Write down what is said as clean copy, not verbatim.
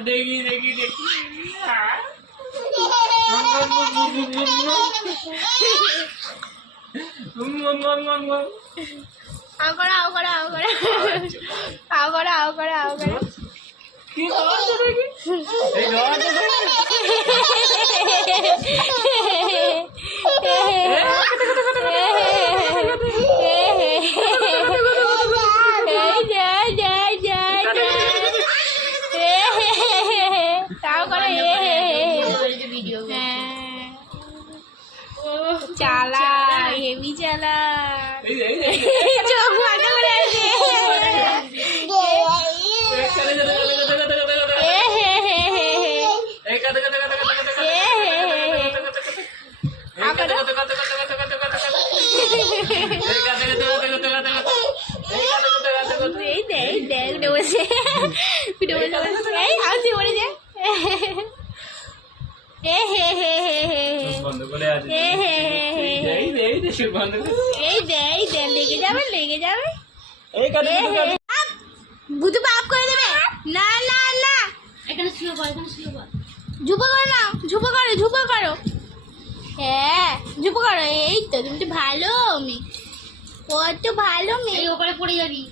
দেখি দেখি দেখি আও করো আও করো আও করো আও করো আও করো আও করো কি খাওয়াচ্ছে দেখি এই খাওয়াচ্ছে চালা হেভি চালা চোখ ভালো করে আছে লেগে যাবে লেগে যাবে ভূত পাপ করে দেবে না না না এখানে শুয়ে পড়ো এখানে শুয়ে পড়ো ঝুপো করো না ঝুপো করো ঝুপো করো হ্যাঁ ঝুপো করো এই তো তুমি তো ভালো মেয়ে কত ভালো মেয়ে ওপরে পড়ে যাবি